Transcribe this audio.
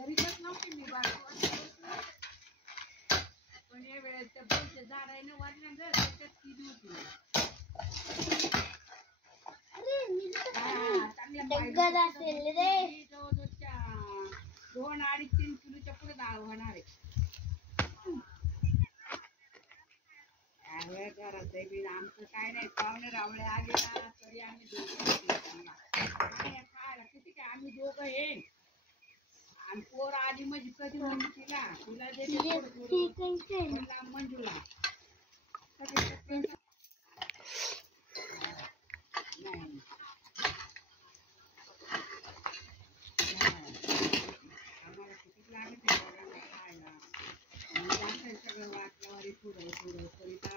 करीतच नव्हती मी बाळगून. पण या वेळेस त्या बोलच्या झाडाने वाढल्या ग त्याच्यात कीड होती. चांगल्या असेल रे. जवळजवळच्या 2-2.5-3 किलोच्या पुढे डाळ होणार आहे. घरात आमचं काय नाही, पाहुणे रावळे आले ना तरी आम्ही खायला किती काय आम्ही दोघं येईल आणि पोर आली म्हणजे कधी म्हणजे तिला मंजूला नाही आम्हाला किती लागत आहे खायला. सगळं वाटल्यावर पुढं पुढं तरी तर